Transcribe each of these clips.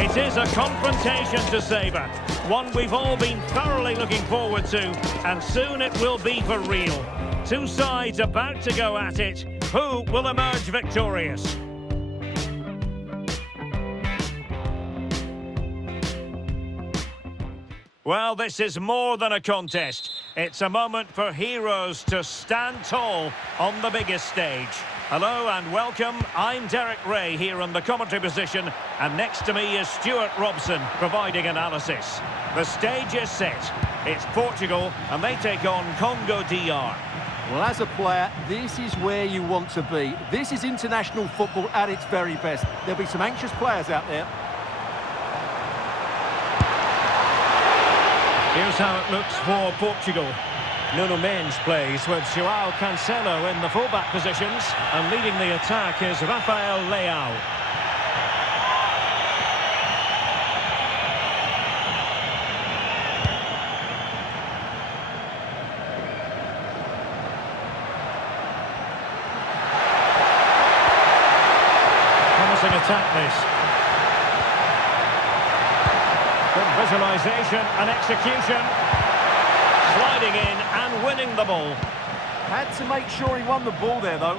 It is a confrontation to savour, one we've all been thoroughly looking forward to, and soon it will be for real. Two sides about to go at it. Who will emerge victorious? Well, this is more than a contest. It's a moment for heroes to stand tall on the biggest stage. Hello and welcome. I'm Derek Ray here in the commentary position, and next to me is Stuart Robson providing analysis. The stage is set. It's Portugal and they take on Congo DR. Well, as a player, this is where you want to be. This is international football at its very best. There'll be some anxious players out there. Here's how it looks for Portugal. Nuno Mendes plays with João Cancelo in the fullback positions, and leading the attack is Rafael Leao. Promising attack this. Good visualisation and execution. Sliding in and winning the ball. Had to make sure he won the ball there, though.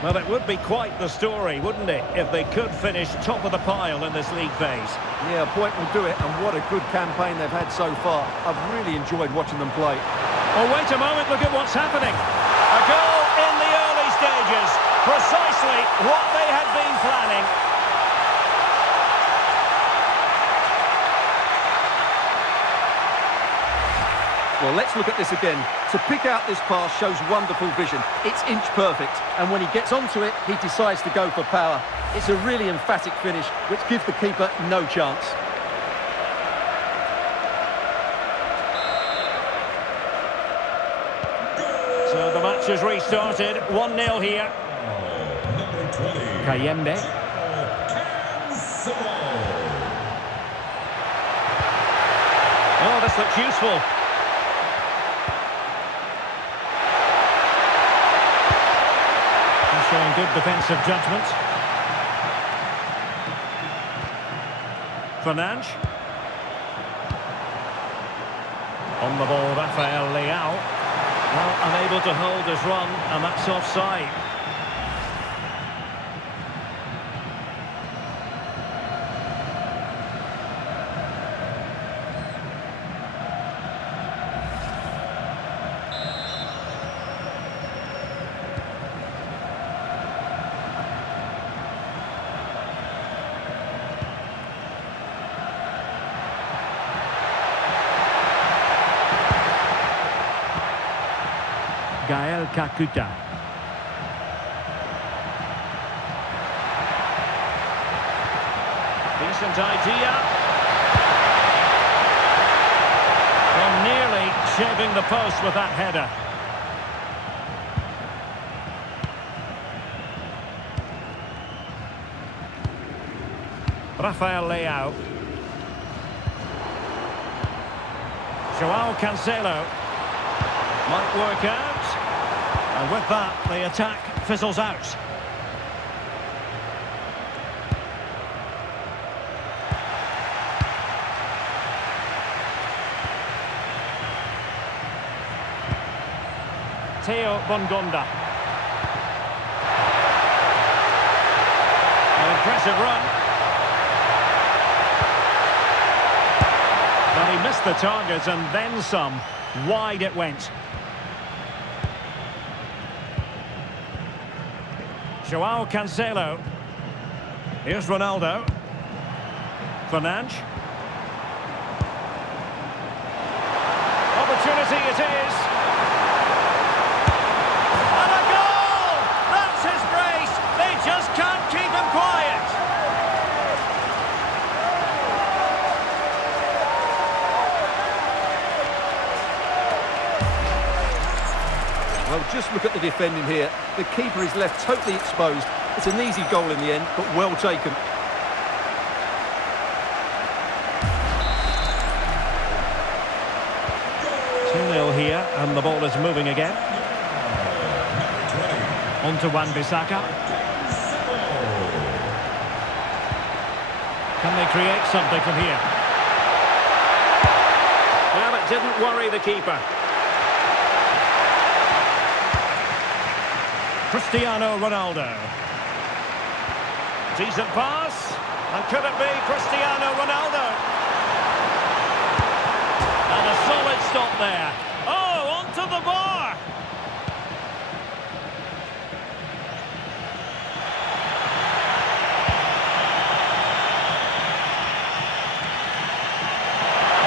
Well, it would be quite the story, wouldn't it, if they could finish top of the pile in this league phase. Yeah, a point will do it, and what a good campaign they've had so far. I've really enjoyed watching them play. Oh, wait a moment, look at what's happening. A goal in the early stages. Precisely what they had been planning. Well, let's look at this again. To pick out this pass shows wonderful vision. It's inch perfect, and when he gets onto it, he decides to go for power. It's a really emphatic finish, which gives the keeper no chance. So the match has restarted. 1-0 here. Kayembe. Oh, this looks useful. Showing good defensive judgment. Fernandes. On the ball, Rafael Leao. Well, unable to hold his run, and that's offside. Gael Kakuta. Decent idea. Well, nearly shaving the post with that header. Rafael Leao. João Cancelo. Might work out. And with that, the attack fizzles out. Theo Bongonda. An impressive run. But he missed the target and then some. Wide it went. João Cancelo. Here's Ronaldo. Fernandes. Opportunity it is. And a goal! That's his brace. They just can't keep him quiet. Well, just look at the defending here. The keeper is left totally exposed. It's an easy goal in the end, but well taken. Here, and the ball is moving again. On to Wan-Bissaka. Can they create something from here? Well, it didn't worry the keeper. Cristiano Ronaldo. Decent pass. And could it be Cristiano Ronaldo? And a solid stop there. Oh, onto the bar.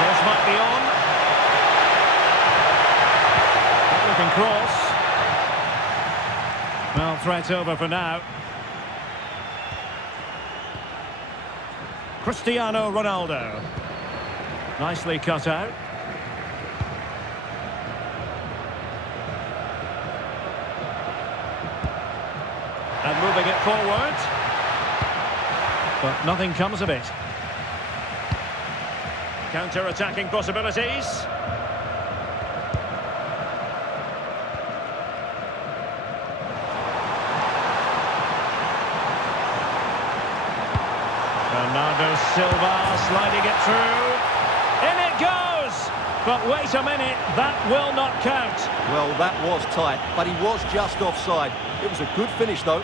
This might be on. Good looking cross. Well, threat over for now. Cristiano Ronaldo. Nicely cut out. And moving it forward. But nothing comes of it. Counter-attacking possibilities. Bernardo Silva sliding it through. In it goes! But wait a minute, that will not count. Well, that was tight, but he was just offside. It was a good finish, though.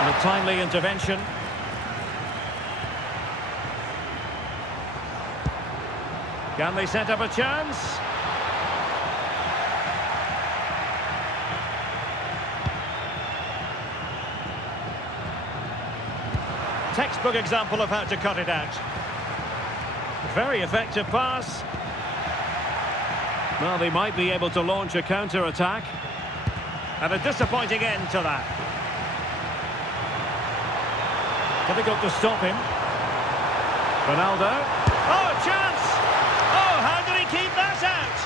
And a timely intervention. Can they set up a chance? Textbook example of how to cut it out. Very effective pass. Well, they might be able to launch a counter-attack. And a disappointing end to that. Difficult to stop him. Ronaldo. Oh, a chance! Oh, how did he keep that out?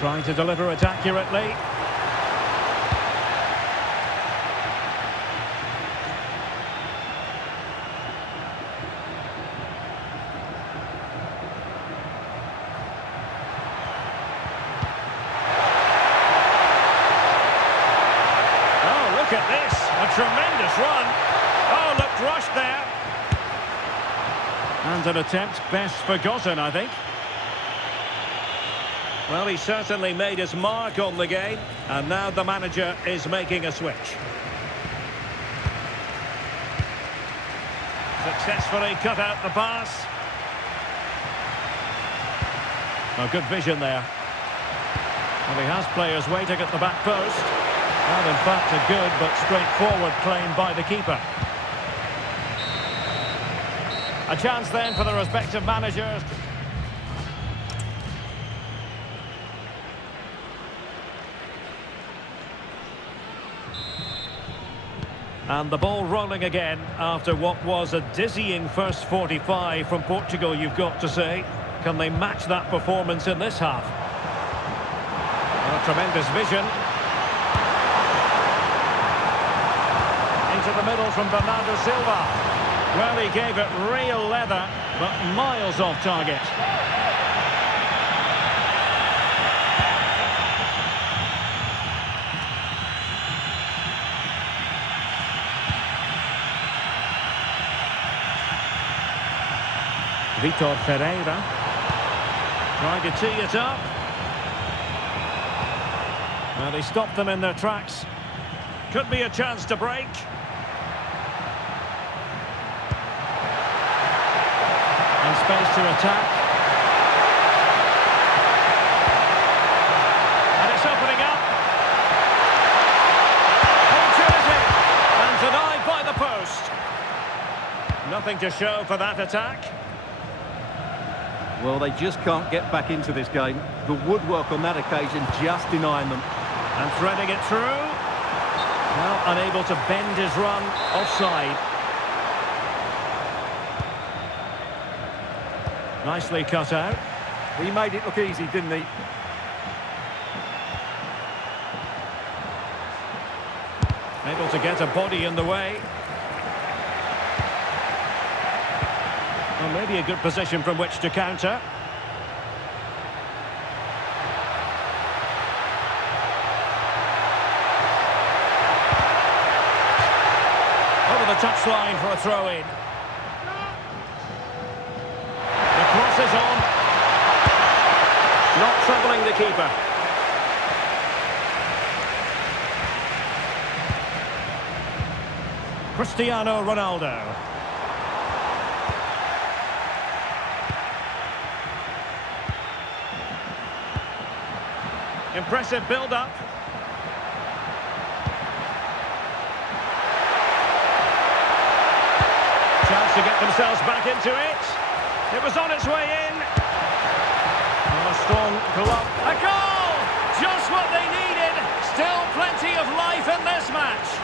Trying to deliver it accurately. Oh, look at this. A tremendous run. Oh, looked rushed there. And an attempt best forgotten, I think. Well, he certainly made his mark on the game, and now the manager is making a switch. Successfully cut out the pass. Oh, good vision there. Well, he has players waiting at the back post. Well, in fact, a good but straightforward claim by the keeper. A chance then for the respective managers. And the ball rolling again after what was a dizzying first 45 from Portugal, you've got to say. Can they match that performance in this half? Oh, tremendous vision. Into the middle from Bernardo Silva. Well, he gave it real leather, but miles off target. Vitor Ferreira trying to tee it up. Well, he stopped them in their tracks. Could be a chance to break. And space to attack. And it's opening up. Opportunity. And denied by the post. Nothing to show for that attack. Well, they just can't get back into this game. The woodwork on that occasion just denying them. And threading it through. Well, unable to bend his run offside. Nicely cut out. He made it look easy, didn't he? Able to get a body in the way. Well, maybe a good position from which to counter. Over the touchline for a throw-in. The cross is on. Not troubling the keeper. Cristiano Ronaldo. Impressive build-up. Chance to get themselves back into it. It was on its way in. And a strong glove. A goal! Just what they needed. Still plenty of life in this match.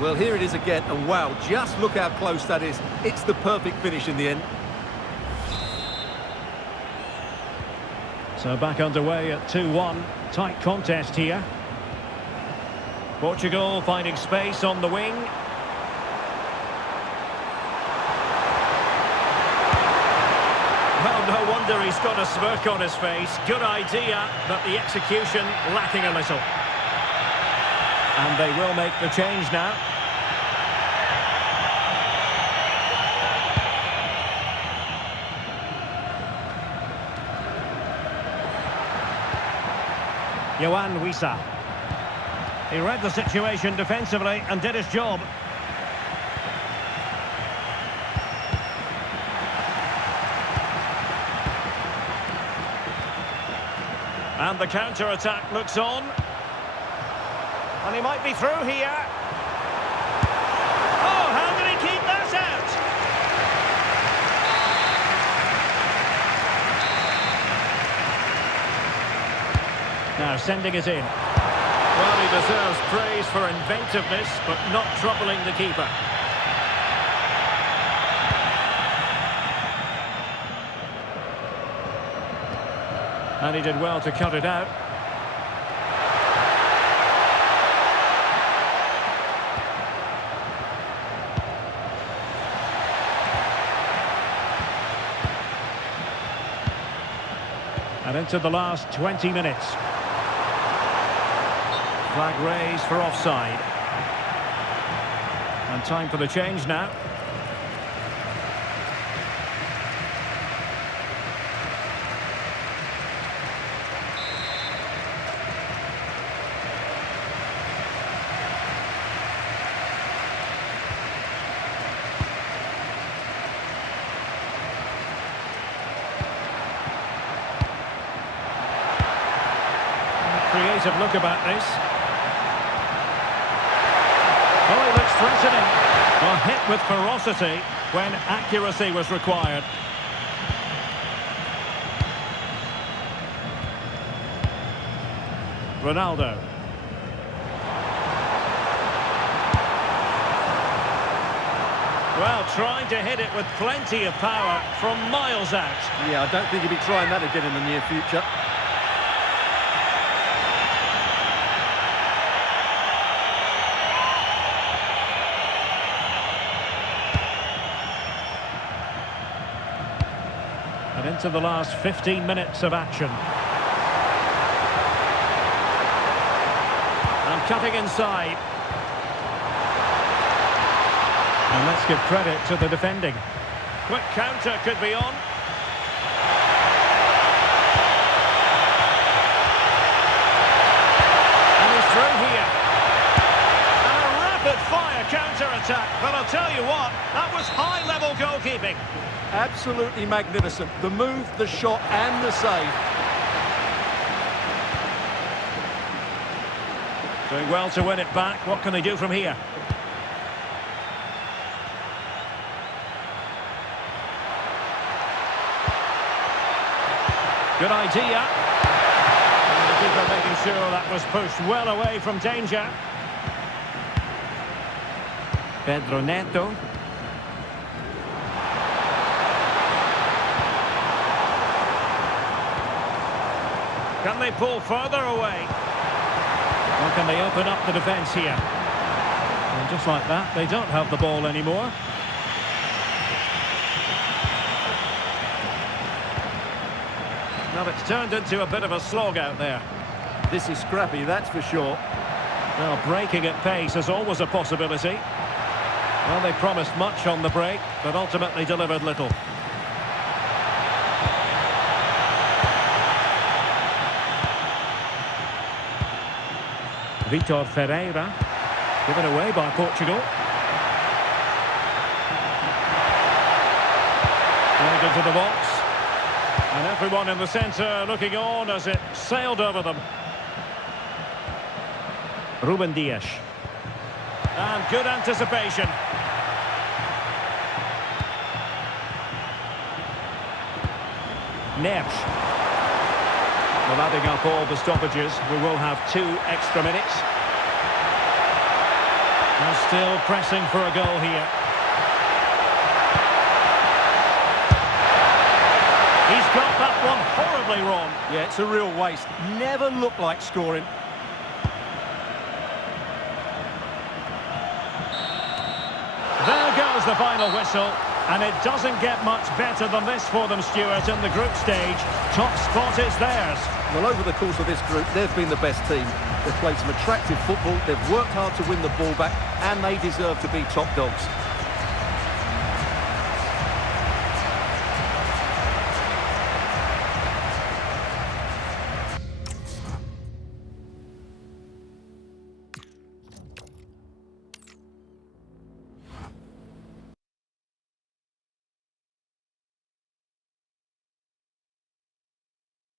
Well, here it is again, and wow, just look how close that is. It's the perfect finish in the end. So back underway at 2-1. Tight contest here. Portugal finding space on the wing. Well, no wonder he's got a smirk on his face. Good idea, but the execution lacking a little. And they will make the change now. Yohan Wissa. He read the situation defensively and did his job. And the counter-attack looks on. And he might be through here. Oh, how can he keep that out? Now sending it in. Well, he deserves praise for inventiveness, but not troubling the keeper. And he did well to cut it out. And into the last 20 minutes. Flag raised for offside. And time for the change now. Creative look about this. Oh, he looks threatening. Well, hit with ferocity when accuracy was required. Ronaldo. Well, trying to hit it with plenty of power from miles out. Yeah, I don't think he'll be trying that again in the near future. And into the last 15 minutes of action. And cutting inside. And let's give credit to the defending. Quick counter could be on. And he's through here. And a rapid-fire counter-attack. But I'll tell you what, that was high-level goalkeeping. Absolutely magnificent. The move, the shot and the save. Doing well to win it back. What can they do from here? Good idea. And the keeper making sure that was pushed well away from danger. Pedro Neto. Can they pull further away? Or can they open up the defence here? And just like that, they don't have the ball anymore. Now it's turned into a bit of a slog out there. This is scrappy, that's for sure. Well, breaking at pace is always a possibility. Well, they promised much on the break, but ultimately delivered little. Vitor Ferreira, given away by Portugal. Played into the box. And everyone in the centre looking on as it sailed over them. Ruben Dias. And good anticipation. Neves. Well, adding up all the stoppages, we will have 2 extra minutes. They're still pressing for a goal here. He's got that one horribly wrong. Yeah, it's a real waste. Never looked like scoring. There goes the final whistle. And it doesn't get much better than this for them, Stuart, in the group stage. Top spot is theirs. Well, over the course of this group, they've been the best team. They've played some attractive football, they've worked hard to win the ball back, and they deserve to be top dogs.